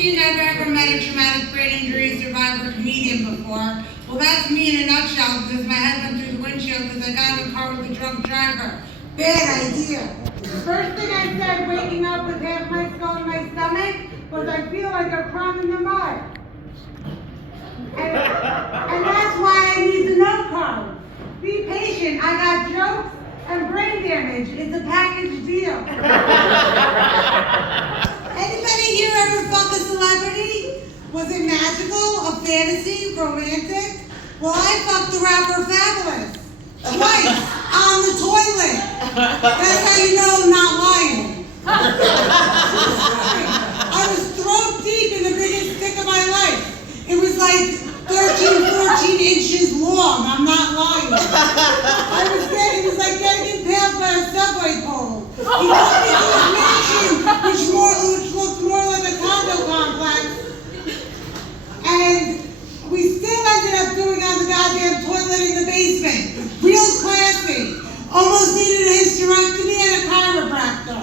me and I've ever met a traumatic brain injury survivor comedian before. Well, that's me in a nutshell, because my head went through the windshield because I got in a car with a drunk driver. Bad idea. First thing I said, waking up with half my skull in my stomach, was I feel like a crumb in the mud. And that's why I need the note card. Be patient, I got jokes and brain damage. It's a package deal. Anybody here ever fuck a celebrity? Was it magical, a fantasy, romantic? Well, I fucked the rapper Fabulous. Twice, on the toilet. That's how you know I'm not lying. I was throat deep in the biggest stick of my life. It was like 14 inches long. I'm not lying. It was like getting impaled by a subway pole. He took me to his mansion, which looked more like a condo complex. And we still ended up doing on the goddamn toilet in the basement. Real classy. Almost needed a hysterectomy and a chiropractor.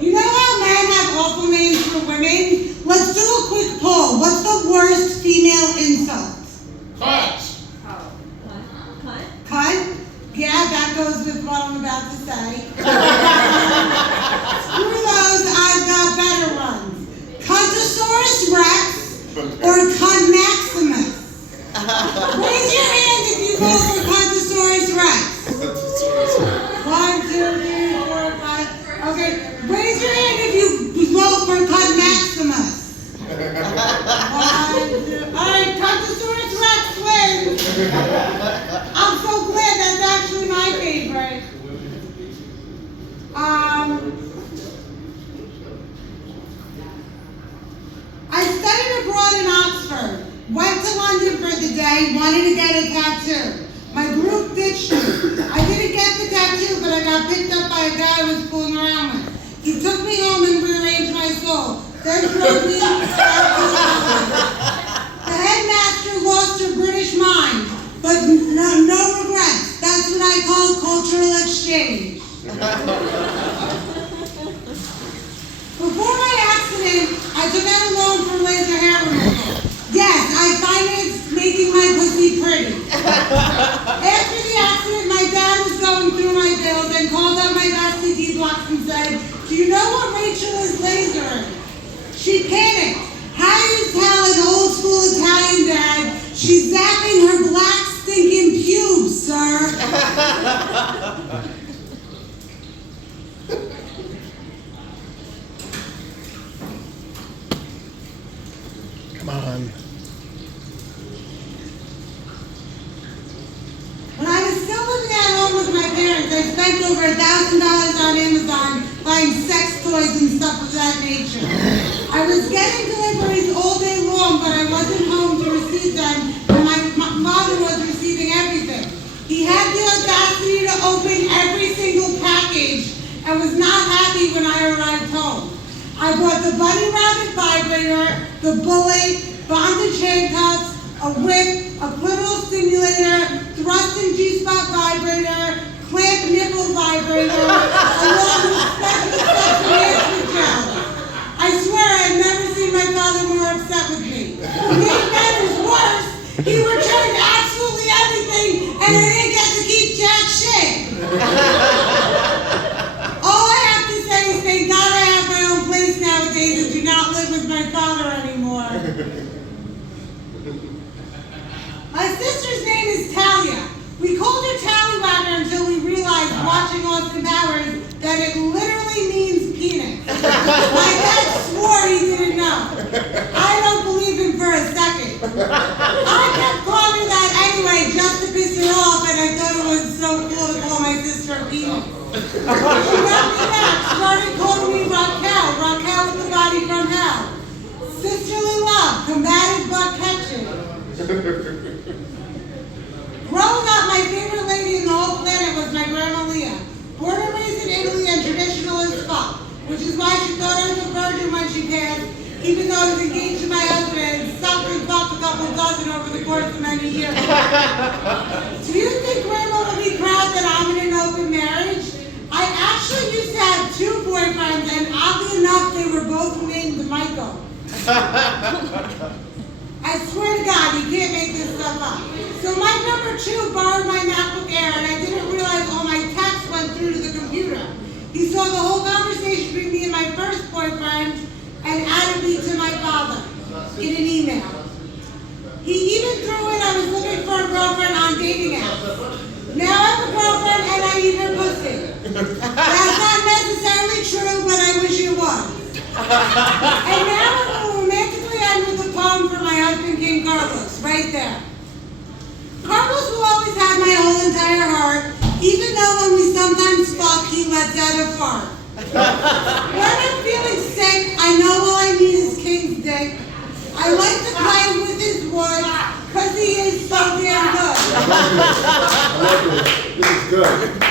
You know how men have awful names for women? Let's do a quick poll. What's the worst female insult? Bitch. Oh. Cunt? Cunt? Yeah, that goes with what I'm about to say. Screw those, I've got better ones. Cuntosaurus Rex or Cunt Maximus? Raise your hand if you vote for Cuntosaurus Rex. 1, 2, 3, 4, 5. Okay, raise your hand if you vote for Cunt Maximus. 1, 2. Alright, Cuntosaurus Rex wins. I'm so glad that's actually my favorite. I studied abroad in Oxford. Went to London for the day, wanted to get a tattoo. My group ditched me. I didn't get the tattoo, but I got picked up by a guy I was fooling around with. He took me home and rearranged my soul. Then drove me back to the hospital. The headmaster lost her British mind, but no regrets. That's what I call cultural exchange. Before my accident, I took out a loan for laser hair removal. Yes, I financed making my pussy pretty. After the accident, my dad was going through my bills and called up my bestie D-Blocks and said, "Do you know what Rachel is lasering?" She panicked. How do you tell an old school Italian dad she's zapping her black stinking pubes, sir? Come on. When I was still living at home with my parents, I spent over $1,000 on Amazon buying sex toys and stuff of that nature. I was getting deliveries all day long, but I wasn't home to receive them, and my father was receiving everything. He had the audacity to open every single package and was not happy when I arrived home. I bought the bunny rabbit vibrator, the bullet, bondage handcuffs, a whip, a clitoral stimulator, thrust and G-spot vibrator, clamp nipple vibrator, along with special sex enhancement gel. I swear I've never seen my father more upset with me. To make matters worse, he returned absolutely everything and I didn't get to keep jack shit. All I have to say is thank God I have my own place nowadays and do not live with my father anymore. My sister's name is Talia. We called her Tallywagger until we realized, watching Austin Powers, that it literally means penis. My dad swore he didn't know. I don't believe him for a second. I kept calling her that anyway just to piss her off, and I thought it was so cool to call my sister a penis. She got me back, started calling me Raquel with the body from hell. Sisterly love, combative but catching. Growing up, my favorite lady in the whole planet was my grandma Leah. Born and raised in Italy and traditional as fuck, which is why she thought I was a virgin when she passed, even though I was engaged to my husband and sucked and fucked a couple dozen over the course of many years. Do you think grandma would be proud that I'm in an open marriage? I actually used to have 2 boyfriends, and oddly enough, they were both I swear to God, you can't make this stuff up. So Mike number 2 borrowed my MacBook Air, and I didn't realize all my texts went through to the computer. He saw the whole conversation between me and my first boyfriend and added me to my father in an email. He even threw in I was looking for a girlfriend on dating apps. Now I have a girlfriend and I eat her pussy. That's not necessarily true, but I wish it was. And now I'm going to romantically end with a poem for my husband, King Carlos, right there. Carlos will always have my whole entire heart, even though when we sometimes fuck, he lets out a fart. When I'm feeling sick, I know all I need is King's dick. I like to play with his wood, because he is so damn good. This is good.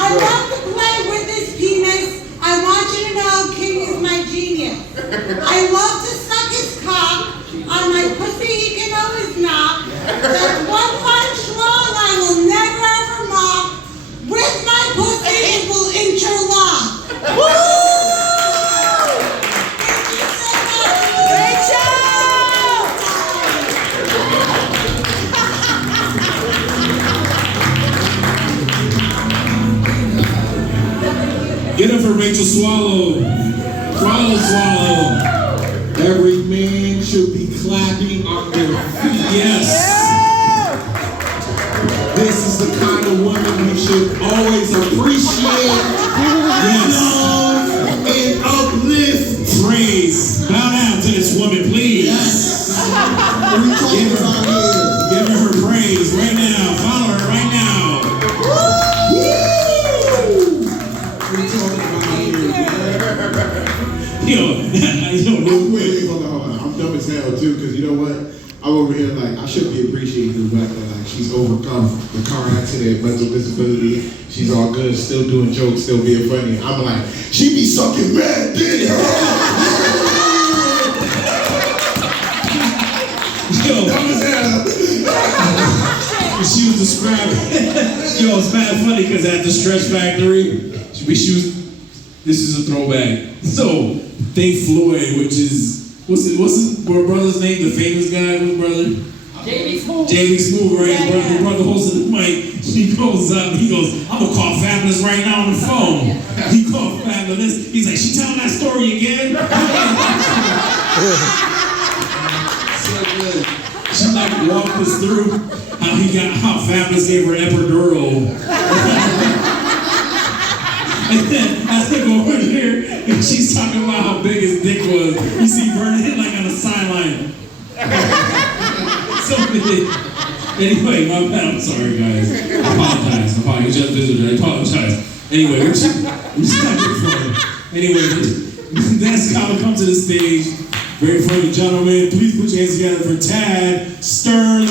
I love to play with his penis. I want you to know King is my genius. I love to suck his cock. On my pussy he can always knock. That's one fine schlong I will never ever mock. With my pussy it will interlock. Woo! Thank you so much. Get up for Rachel Swallow. Fraulo Swallow. Every man should be clapping on their feet. Yes. This is the kind of woman we should always appreciate, Yes. love, and uplift. Praise. Bow down to this woman, please. Yes. What are we talking about here? Give her her praise right now. Follow her right now. What are we talking about here? Yo, Wait, hold on. I'm dumb as hell too, because you know what? I'm over here like I should be appreciating the fact that like she's overcome the car accident, mental disability. She's all good, still doing jokes, still being funny. I'm like, she be sucking mad dick. Yo, Dumb as hell. she was describing. Yo, it's mad funny because at the Stretch Factory, she was. This is a throwback. So, Dave Floyd, which is what's his brother's name? The famous guy, whose brother? Jamie Smooth. Jamie Smooth, right? Yeah, brother, yeah. brother hosts the mic. He goes up. He goes, "I'm gonna call Fabulous right now on the phone." He called Fabulous. He's like, "She telling that story again?" So good. She like walked us through how Fabulous gave her epidural. And then I think over here, and she's talking about how big his dick was. You see Vernon like on the sideline. So big. Anyway, my bad. I'm sorry, guys. I apologize. You just visited. I apologize. Anyway, we're just not good for it. Anyway, that's how to come to the stage. Very funny gentlemen. Please put your hands together for Tad Sterling.